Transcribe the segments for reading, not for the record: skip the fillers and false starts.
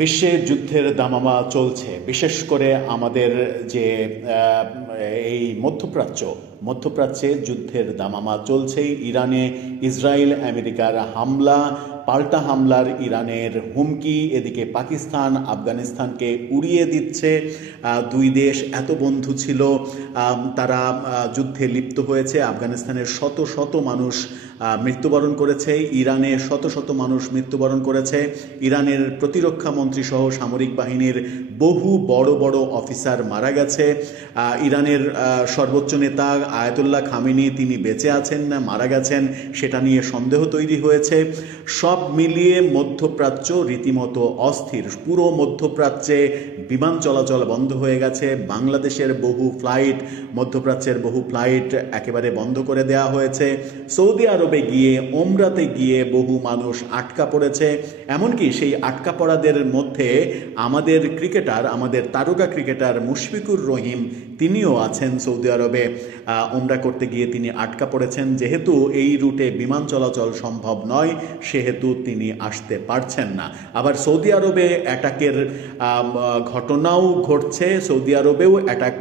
বিশ্বে যুদ্ধের দামামা চলছে, বিশেষ করে আমাদের যে এই মধ্যপ্রাচ্যে যুদ্ধের দামামা চলছেই। ইরানে ইসরায়েল আমেরিকার হামলা, পাল্টা হামলার ইরানের হুমকি, এদিকে পাকিস্তান আফগানিস্তানকে উড়িয়ে দিচ্ছে। দুই দেশ এত বন্ধু ছিল, তারা যুদ্ধে লিপ্ত হয়েছে। আফগানিস্তানের শত শত মানুষ মৃত্যুবরণ করেছে, ইরানে শত শত মানুষ মৃত্যুবরণ করেছে। ইরানের প্রতিরক্ষা মন্ত্রী সহ সামরিক বাহিনীর বহু বড় বড় অফিসার মারা গেছে। ইরানের সর্বোচ্চ নেতা আয়াতুল্লাহ খামেনি, তিনি বেঁচে আছেন না মারা গেছেন সেটা নিয়ে সন্দেহ তৈরি হয়েছে। সব মিলিয়ে মধ্যপ্রাচ্য রীতিমতো অস্থির। পুরো মধ্যপ্রাচ্যে বিমান চলাচল বন্ধ হয়ে গেছে। বাংলাদেশের বহু ফ্লাইট, মধ্যপ্রাচ্যের বহু ফ্লাইট একেবারে বন্ধ করে দেওয়া হয়েছে। সৌদি আরবে গিয়ে ওমরাতে গিয়ে বহু মানুষ আটকা পড়েছে। এমনকি সেই আটকা পড়াদের মধ্যে আমাদের তারকা ক্রিকেটার মুশফিকুর রহিম, তিনিও আছেন সৌদি আরবে। ওমরা করতে গিয়ে তিনি আটকা পড়েছেন। যেহেতু এই রুটে বিমান চলাচল সম্ভব নয়, সেহেতু তিনি আসতে পারছেন না। আবার সৌদি আরবে অ্যাটাকের ঘটনাও ঘটছে, সৌদি আরবেও অ্যাটাক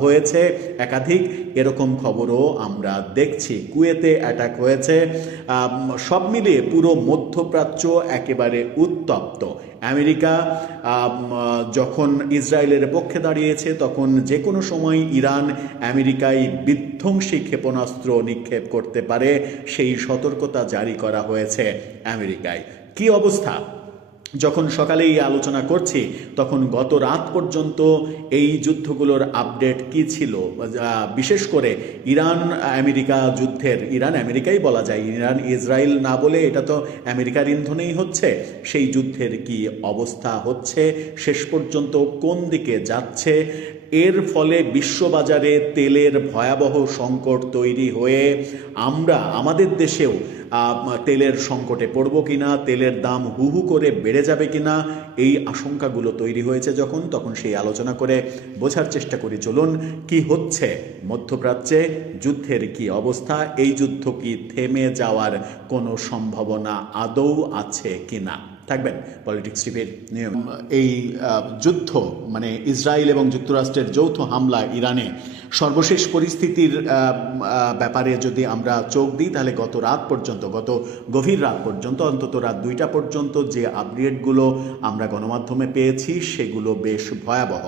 হয়েছে একাধিক, এরকম খবরও আমরা দেখছি। কুয়েতে অ্যাটাক হয়েছে। সব মিলিয়ে পুরো মধ্যপ্রাচ্য একেবারে উত্তপ্ত। আমেরিকা যখন ইসরায়েলের পক্ষে দাঁড়িয়েছে, তখন যে কোনো সময় ইরান আমেরিকায় বিধ্বংসী ক্ষেপণাস্ত্র নিক্ষেপ করতে পারে, সেই সতর্কতা জারি করা হয়েছে আমেরিকায়। কি অবস্থা? যখন সকালে এই আলোচনা করছি, তখন গত রাত পর্যন্ত এই যুদ্ধগুলোর আপডেট কি ছিল, বিশেষ করে ইরান আমেরিকা যুদ্ধের, ইরান আমেরিকাই বলা যায়, ইরান ইসরায়েল না বলে এটা তো আমেরিকার ইন্ধনেই হচ্ছে, সেই যুদ্ধের কি অবস্থা হচ্ছে, শেষ পর্যন্ত কোন দিকে যাচ্ছে, এর ফলে বিশ্ববাজারে তেলের ভয়াবহ সংকট তৈরি হয়ে আমরা আমাদের দেশেও তেলের সংকটে পড়ব কিনা, তেলের দাম হু হু করে বেড়ে যাবে কিনা, এই আশঙ্কাগুলো তৈরি হয়েছে তখন সেই আলোচনা করে বোঝার চেষ্টা করি। চলুন, কি হচ্ছে মধ্যপ্রাচ্যে, যুদ্ধের কি অবস্থা, এই যুদ্ধ কি থেমে যাওয়ার কোনো সম্ভাবনা আদৌ আছে কিনা। থাকবেন পলিটিক্স টিভির নিয়ম। এই যুদ্ধ মানে ইসরায়েল এবং যুক্তরাষ্ট্রের যৌথ হামলা ইরানে, সর্বশেষ পরিস্থিতির ব্যাপারে যদি আমরা চোখ দিই, তাহলে গত গভীর রাত পর্যন্ত, অন্তত রাত 2টা পর্যন্ত যে আপডেটগুলো আমরা গণমাধ্যমে পেয়েছি, সেগুলো বেশ ভয়াবহ।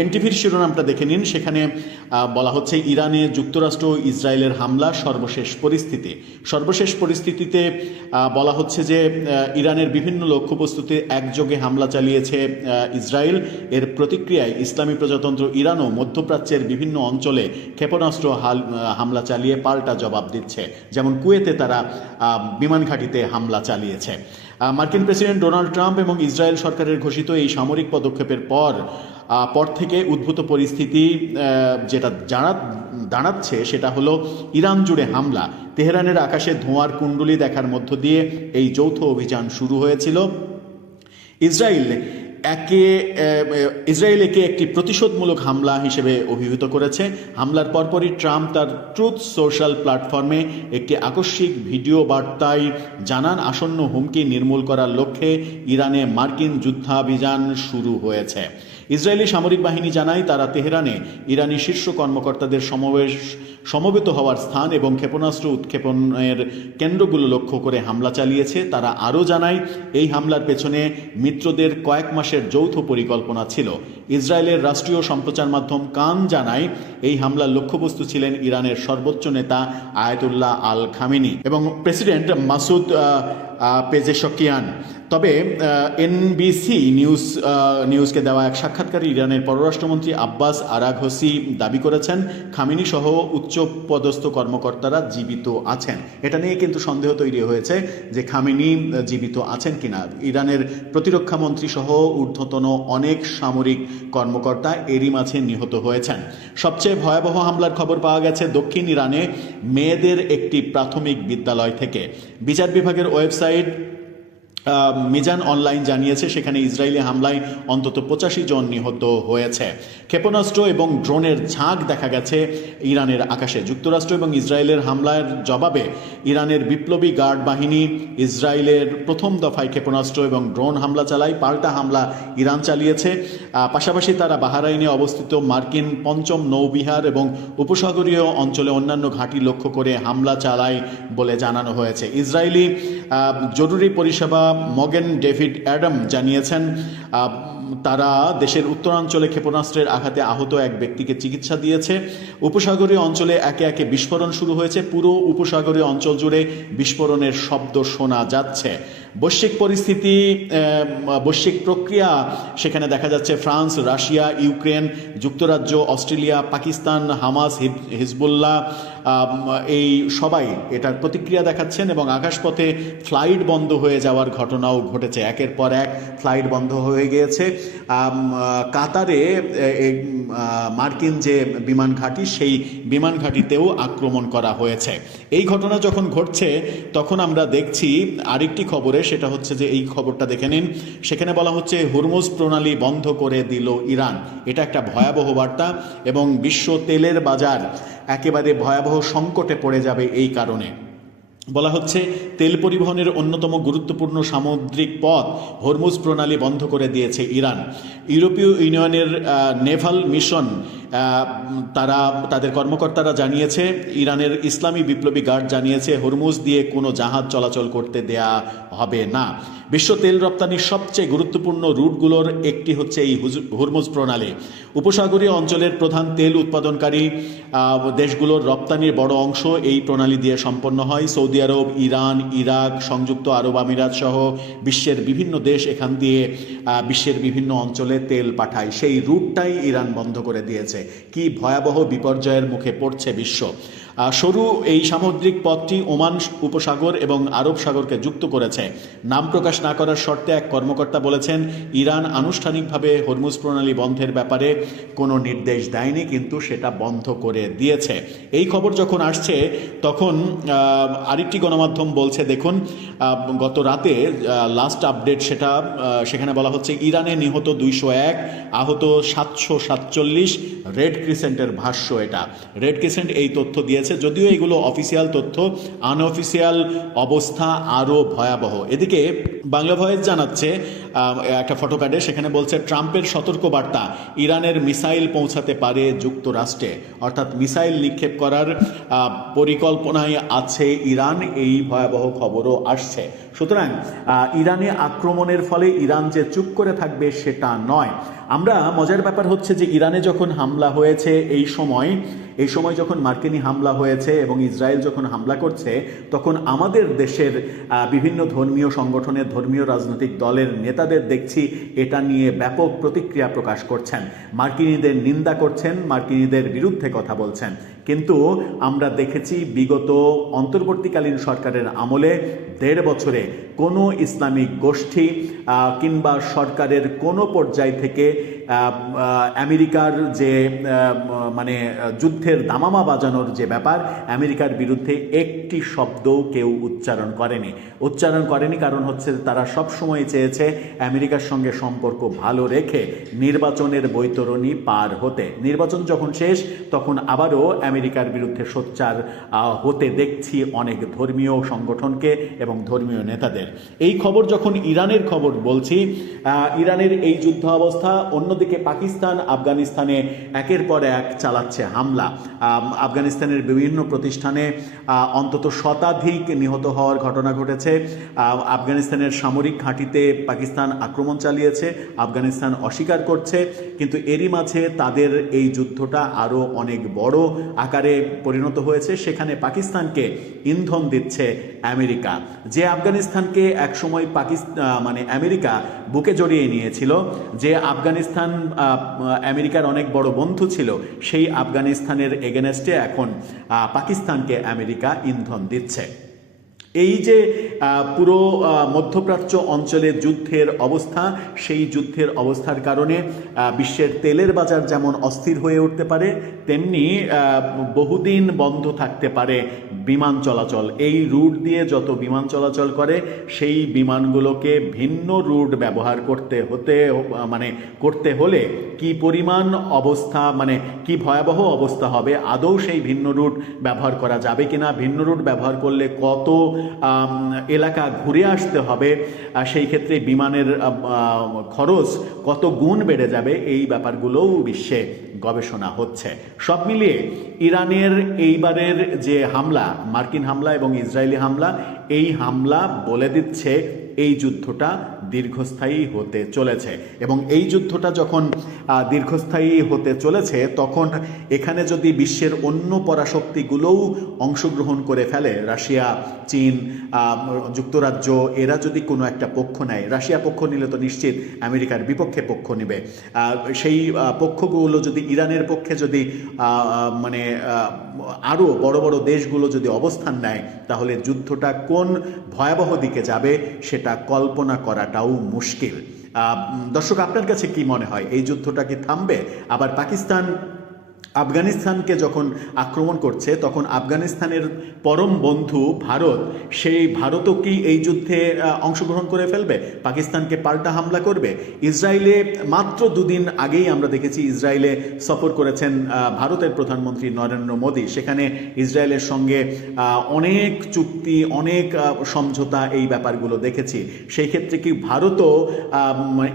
এনটিভির শিরোনামটা দেখে নিন, সেখানে বলা হচ্ছে ইরানে যুক্তরাষ্ট্র ও ইসরায়েলের হামলা, সর্বশেষ পরিস্থিতিতে বলা হচ্ছে যে ইরানের বিভিন্ন লক্ষ্যবস্তুতে একযোগে হামলা চালিয়েছে ইসরায়েল। এর প্রতিক্রিয়ায় ইসলামী প্রজাতন্ত্র ইরানও মধ্যপ্রাচ্যের বিভিন্ন অঞ্চলে ক্ষেপণাস্ত্র হামলা চালিয়ে পাল্টা জবাব দিচ্ছে। যেমন কুয়েতে তারা বিমান ঘাঁটিতে হামলা চালিয়েছে। মার্কিন প্রেসিডেন্ট ডোনাল্ড ট্রাম্প এবং ইসরায়েল সরকারের ঘোষিত এই সামরিক পদক্ষেপের পর থেকে উদ্ভূত পরিস্থিতি যেটা দাঁড়াচ্ছে, সেটা হলো ইরান জুড়ে হামলা। তেহরানের আকাশে ধোঁয়ার কুণ্ডলী দেখার মধ্য দিয়ে এই যৌথ অভিযান শুরু হয়েছিল। ইসরায়েল একে একটি প্রতিশোধমূলক হামলা হিসেবে অভিহিত করেছে। হামলার পরপরই ট্রাম্প তার ট্রুথ সোশ্যাল প্ল্যাটফর্মে একটি আকস্মিক ভিডিও বার্তায় জানান, আসন্ন হুমকি নির্মূল করার লক্ষ্যে ইরানে মার্কিন যুদ্ধাভিযান শুরু হয়েছে। ইসরায়েলি সামরিক বাহিনী জানায়, তারা তেহরানে ইরানি শীর্ষ কর্মকর্তাদের সমবেত হওয়ার স্থান এবং ক্ষেপণাস্ত্র উৎক্ষেপণের কেন্দ্রগুলো লক্ষ্য করে হামলা চালিয়েছে। তারা আরও জানায়, এই হামলার পেছনে মিত্রদের কয়েক মাসের যৌথ পরিকল্পনা ছিল। ইসরায়েলের রাষ্ট্রীয় সম্প্রচার মাধ্যম কান জানায়, এই হামলার লক্ষ্যবস্তু ছিলেন ইরানের সর্বোচ্চ নেতা আয়াতুল্লাহ আল খামেনি এবং প্রেসিডেন্ট মাসুদ পেজেশকিয়ান। তবে এনবিসি নিউজকে দেওয়া এক সাক্ষাৎকারে ইরানের পররাষ্ট্রমন্ত্রী আব্বাস আরাঘসি দাবি করেছেন, খামেনি সহ উচ্চপদস্থ কর্মকর্তারা জীবিত আছেন। এটা নিয়ে কিন্তু সন্দেহ তৈরি হয়েছে যে খামেনি জীবিত আছেন কিনা। ইরানের প্রতিরক্ষা মন্ত্রী সহ ঊর্ধ্বতন অনেক সামরিক কর্মকর্তা এরই মাঝে নিহত হয়েছেন। সবচেয়ে ভয়াবহ হামলার খবর পাওয়া গেছে দক্ষিণ ইরানে মেয়েদের একটি প্রাথমিক বিদ্যালয় থেকে। বিচার বিভাগের ওয়েবসাইট মিজান অনলাইন জানিয়েছে সেখানে ইসরায়েলি হামলায় অন্তত 85 জন নিহত হয়েছে। ক্ষেপণাস্ত্র এবং ড্রোনের ঝাঁক দেখা গেছে ইরানের আকাশে। যুক্তরাষ্ট্র এবং ইসরায়েলের হামলার জবাবে ইরানের বিপ্লবী গার্ড বাহিনী ইসরায়েলের প্রথম দফায় ক্ষেপণাস্ত্র এবং ড্রোন হামলা চালায়। পাল্টা হামলা ইরান চালিয়েছে। পাশাপাশি তারা বাহরাইনে অবস্থিত মার্কিন পঞ্চম নৌবিহার এবং উপসাগরীয় অঞ্চলে অন্যান্য ঘাঁটি লক্ষ্য করে হামলা চালায় বলে জানানো হয়েছে। ইসরায়েলি জরুরি পরিষেবা মগেন ডেভিড অ্যাডাম জানিয়েছেন তারা দেশের উত্তরাঞ্চলে ক্ষেপণাস্ত্রের আঘাতে আহত এক ব্যক্তিকে চিকিৎসা দিয়েছে। উপসাগরীয় অঞ্চলে একে একে বিস্ফোরণ শুরু হয়েছে। পুরো উপসাগরীয় অঞ্চল জুড়ে বিস্ফোরণের শব্দ শোনা যাচ্ছে। বৈশ্বিক পরিস্থিতি, বৈশ্বিক প্রক্রিয়া সেখানে দেখা যাচ্ছে ফ্রান্স, রাশিয়া, ইউক্রেন, যুক্তরাজ্য, অস্ট্রেলিয়া, পাকিস্তান, হামাস, হিজবুল্লাহ এই সবাই এটার প্রতিক্রিয়া দেখাচ্ছেন এবং আকাশপথে ফ্লাইট বন্ধ হয়ে যাওয়ার ঘটনাও ঘটেছে। একের পর এক ফ্লাইট বন্ধ হয়ে গিয়েছে। কাতারে মার্কিন যে বিমান ঘাঁটি সেই বিমান ঘাঁটিতেও আক্রমণ করা হয়েছে। এই ঘটনা যখন ঘটছে তখন আমরা দেখছি আরেকটি খবরে, সেটা হচ্ছে যে এই খবরটা দেখে নিন। সেখানে বলা হচ্ছে হরমুজ প্রণালী বন্ধ করে দিল ইরান। এটা একটা ভয়াবহ বার্তা এবং বিশ্ব তেলের বাজার একেবারে ভয়াবহ সংকটে পড়ে যাবে এই কারণে। বলা হচ্ছে তেল পরিবহনের অন্যতম গুরুত্বপূর্ণ সামুদ্রিক পথ হরমুজ প্রণালী বন্ধ করে দিয়েছে ইরান। ইউরোপীয় ইউনিয়নের নেভাল মিশন তাদের কর্মকর্তারা জানিয়েছে, ইরানের ইসলামী বিপ্লবী গার্ড জানিয়েছে হরমুজ দিয়ে কোনো জাহাজ চলাচল করতে দেয়া হবে না। বিশ্ব তেল রপ্তানির সবচেয়ে গুরুত্বপূর্ণ রুটগুলোর একটি হচ্ছে এই হরমুজ প্রণালী। উপসাগরীয় অঞ্চলের প্রধান তেল উৎপাদনকারী দেশগুলোর রপ্তানির বড় অংশ এই প্রণালী দিয়ে সম্পন্ন হয়। সৌদি আরব, ইরান, ইরাক, সংযুক্ত আরব আমিরাত সহ বিশ্বের বিভিন্ন দেশ এখান দিয়ে বিশ্বের বিভিন্ন অঞ্চলে তেল পাঠায়। সেই রুটটাই ইরান বন্ধ করে দিয়েছে। কি ভয়াবহ বিপর্যয়ের মুখে পড়ছে বিশ্ব। সরু এই সামুদ্রিক পথটি ওমান উপসাগর এবং আরব সাগরকে যুক্ত করেছে। নাম প্রকাশ না করার শর্তে এক কর্মকর্তা বলেছেন, ইরান আনুষ্ঠানিকভাবে হরমুজ প্রণালী বন্ধের ব্যাপারে কোনো নির্দেশ দেয়নি, কিন্তু সেটা বন্ধ করে দিয়েছে। এই খবর যখন আসছে তখন আরেকটি গণমাধ্যম বলছে, দেখুন গত রাতে লাস্ট আপডেট সেখানে বলা হচ্ছে ইরানে নিহত 201, আহত 747। রেড ক্রিসেন্টের ভাষ্য এটা। রেড ক্রিসেন্ট এই তথ্য দিয়েছে, যদিও এগুলো অফিসিয়াল তথ্য। আনঅফিসিয়াল অবস্থা আরও ভয়াবহ। এদিকে বাংলা ভয়েস জানাচ্ছে একটা ফটো কার্ডে, সেখানে বলছে ট্রাম্পের সতর্কবার্তা, ইরানের মিসাইল পৌঁছাতে পারে যুক্তরাষ্ট্রে। অর্থাৎ মিসাইল নিক্ষেপ করার পরিকল্পনায় আছে ইরান, এই ভয়াবহ খবরও আসছে। সুতরাং ইরানে আক্রমণের ফলে ইরান যে চুপ করে থাকবে সেটা নয়। আমরা মজার ব্যাপার হচ্ছে যে ইরানে যখন হামলা হয়েছে এই সময় যখন মার্কিনি হামলা হয়েছে এবং ইসরায়েল যখন হামলা করছে, তখন আমাদের দেশের বিভিন্ন ধর্মীয় সংগঠনের, ধর্মীয় রাজনৈতিক দলের নেতাদের দেখছি এটা নিয়ে ব্যাপক প্রতিক্রিয়া প্রকাশ করছেন, মার্কিনীদের নিন্দা করছেন, মার্কিনীদের বিরুদ্ধে কথা বলছেন। কিন্তু আমরা দেখেছি বিগত অন্তর্বর্তীকালীন সরকারের আমলে 1.5 বছরে কোনো ইসলামিক গোষ্ঠী কিংবা সরকারের কোনো পর্যায় থেকে আমেরিকার যে মানে যুদ্ধের দামামা বাজানোর যে ব্যাপার, আমেরিকার বিরুদ্ধে একটি শব্দও কেউ উচ্চারণ করেনি। কারণ হচ্ছে তারা সব সময় চেয়েছে আমেরিকার সঙ্গে সম্পর্ক ভালো রেখে নির্বাচনের বৈতরণী পার হতে। নির্বাচন যখন শেষ তখন আবারও আমেরিকার বিরুদ্ধে সোচ্চার হতে দেখছি অনেক ধর্মীয় সংগঠনকে এবং ধর্মীয় নেতাদের। এই খবর যখন ইরানের খবর বলছি, ইরানের এই যুদ্ধ অবস্থা। অন্যদিকে পাকিস্তান আফগানিস্তানে একের পর এক চালাচ্ছে হামলা। আফগানিস্তানের বিভিন্ন প্রতিষ্ঠানে অন্তত 100 নিহত হওয়ার ঘটনা ঘটেছে। আফগানিস্তানের সামরিক ঘাঁটিতে পাকিস্তান আক্রমণ চালিয়েছে, আফগানিস্তান অস্বীকার করছে। কিন্তু এরই মাঝে তাদের এই যুদ্ধটা আরও অনেক বড় আকারে পরিণত হয়েছে। সেখানে পাকিস্তানকে ইন্ধন দিচ্ছে আমেরিকা। যে আফগানিস্তানকে একসময় আমেরিকা বুকে জড়িয়ে নিয়েছিল, যে আফগানিস্তান আমেরিকার অনেক বড় বন্ধু ছিল, সেই আফগানিস্তানের এগেনস্টে এখন পাকিস্তানকে আমেরিকা ইন্ধন দিচ্ছে। এই যে পুরো মধ্যপ্রাচ্য অঞ্চলের যুদ্ধের অবস্থা, সেই যুদ্ধের অবস্থার কারণে বিশ্বের তেলের বাজার যেমন অস্থির হয়ে উঠতে পারে, তেমনি বহুদিন বন্ধ থাকতে পারে বিমান চলাচল। এই রুট দিয়ে যত বিমান চলাচল করে সেই বিমানগুলোকে ভিন্ন রুট ব্যবহার করতে হলে কি পরিমাণ অবস্থা, কি ভয়াবহ অবস্থা হবে, আদৌ সেই ভিন্ন রুট ব্যবহার করা যাবে কিনা, ভিন্ন রুট ব্যবহার করলে কত এলাকা ঘুরে আসতে হবে, সেই ক্ষেত্রে বিমানের খরচ কত গুণ বেড়ে যাবে, এই ব্যাপারগুলোও বিশ্বে গবেষণা হচ্ছে। সব মিলিয়ে ইরানের এইবারের যে হামলা, মার্কিন হামলা এবং ইসরায়েলি হামলা, এই হামলা বলে দিচ্ছে এই যুদ্ধটা দীর্ঘস্থায়ী হতে চলেছে। এবং এই যুদ্ধটা যখন দীর্ঘস্থায়ী হতে চলেছে, তখন এখানে যদি বিশ্বের অন্য পরাশক্তিগুলোও অংশগ্রহণ করে ফেলে, রাশিয়া, চীন, যুক্তরাজ্য, এরা যদি কোনো একটা পক্ষ নেয়, রাশিয়া পক্ষ নিলে তো নিশ্চিত আমেরিকার বিপক্ষে পক্ষ নেবে, সেই পক্ষগুলো যদি ইরানের পক্ষে যদি আরও বড় বড় দেশগুলো যদি অবস্থান নেয়, তাহলে যুদ্ধটা কোন ভয়াবহ দিকে যাবে সেটা কল্পনা করাটাও মুশকিল। দর্শক, আপনার কাছে কি মনে হয়, এই যুদ্ধটা কি থামবে? আবার পাকিস্তান আফগানিস্তানকে যখন আক্রমণ করছে, তখন আফগানিস্তানের পরম বন্ধু ভারত, সেই ভারতও কি এই যুদ্ধে অংশগ্রহণ করে ফেলবে, পাকিস্তানকে পাল্টা হামলা করবে? ইসরায়েলে মাত্র দুদিন আগেই আমরা দেখেছি, ইসরায়েলে সফর করেছেন ভারতের প্রধানমন্ত্রী নরেন্দ্র মোদী। সেখানে ইসরায়েলের সঙ্গে অনেক চুক্তি, অনেক সমঝোতা, এই ব্যাপারগুলো দেখেছি। সেই ক্ষেত্রে কি ভারতও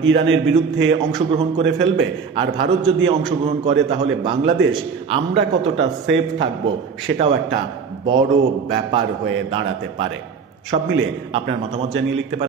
ইরানের বিরুদ্ধে অংশগ্রহণ করে ফেলবে? আর ভারত যদি অংশগ্রহণ করে, তাহলে বাংলাদেশ, আমরা কতটা সেফ থাকবো, সেটাও একটা বড় ব্যাপার হয়ে দাঁড়াতে পারে। সব মিলে আপনার মতামত জানিয়ে লিখতে পারেন।